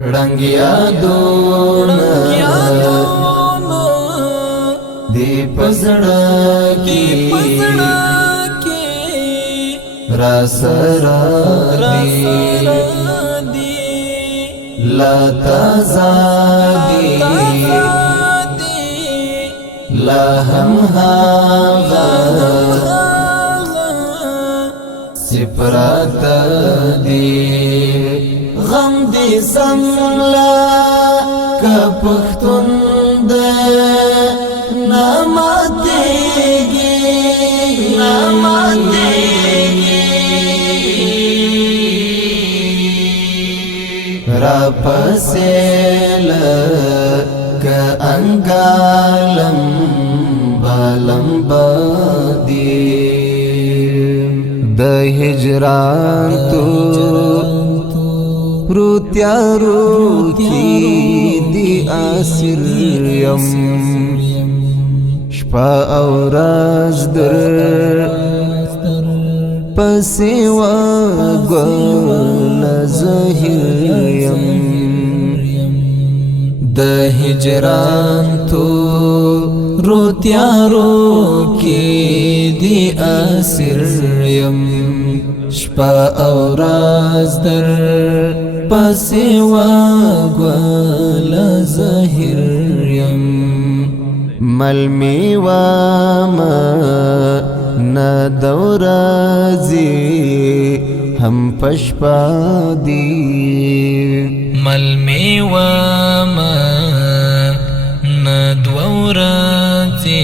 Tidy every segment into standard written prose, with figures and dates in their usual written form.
रंगिया दोना दी पसड़ा की रसरा दी लता ज़ादी लहम हागा सिपरात दी गम दी समला कपख्तुन दे नमातेगी रपसेल का अंगालम बालम बादी द हिजरान तो रुत्या रुकी दी आसिरयम शपा औराज दर पसेवा ग्वल ज़हिरयम द हिजरान तो रुत्या रुकी दी आसिरयम शपा औराज दर पसेवा ग्वल ज़हिरयम मलमेवा न दौराजी हम पशपादी मलमेवा न दौराजी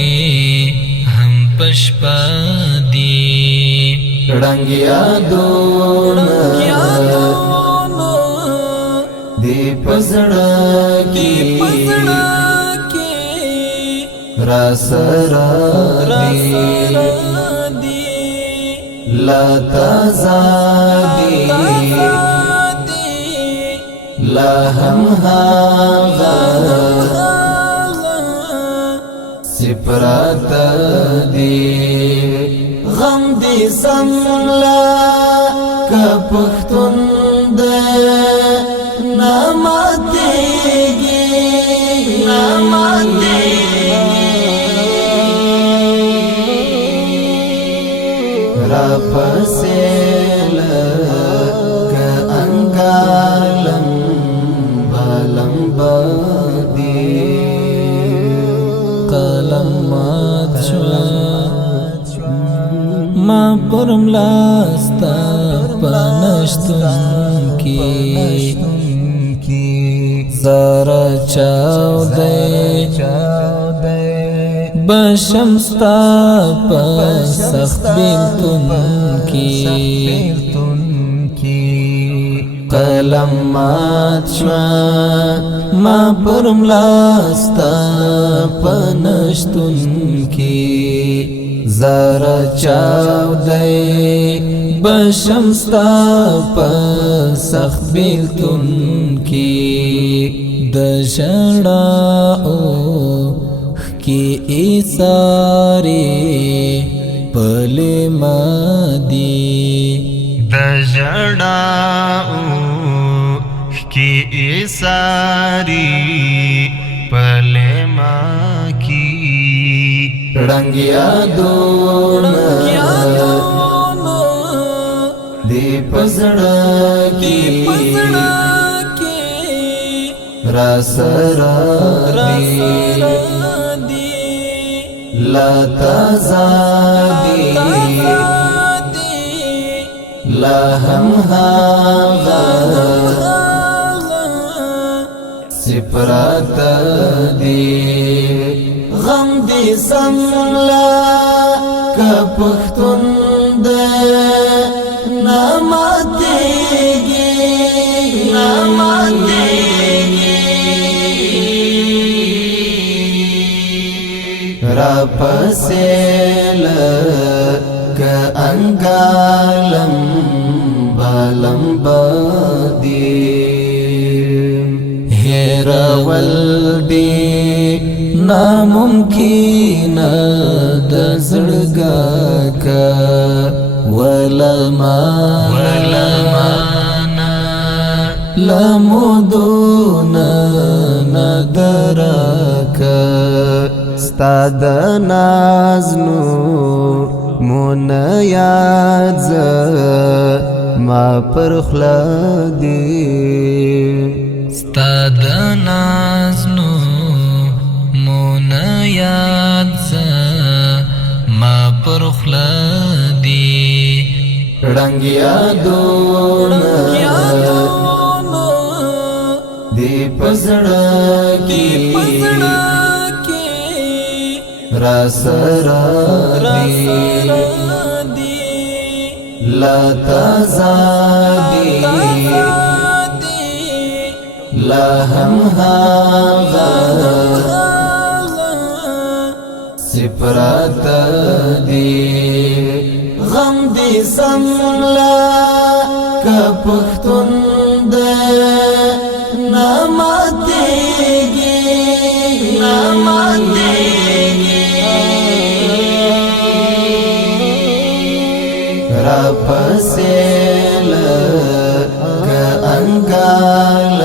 हम पशपादी रंगिया दोना दी पसड़ा की रसरा दी लता ज़ादी लहम हागा सिपरात दी गम दी समला कपख्तुन दे नमातेगी रपसेल का अंगालम बालम बादी कलम माचवा मा परम लास्ता पनश्तुन की जरा चावदे बशमस्ता सख्त बिल्तुन की कलम माचवा मा परम लास्ता पनश्तुन की जरा चावदे बशमस्ता सख्त बिल्तुन की दशड़ाओ की इसारे पले मादी दजड़ाऊ की इसारी पले माँ की रंगिया दोना दी पसड़ा की रसरा दी लता ज़ादी लहम हागा सिपरात दी गम दी समला कपख्तुन दे नमातेगी रपसेल का अंगालम बालम बादी हेरावल्दी नामुमकिन दज़ड़गा का वलमाना لمدونا ندرک ستاد نازنو مون یاد ز ما پرخلا دی ستاد نازنو مون یاد ز ما پرخلا دی رنگ یادونا دی پزړه کی را سره دی لا تزادی لا هم هاغا سپرات دی غم دی سملا که پختون ده نماتیگی را پسیل که انگال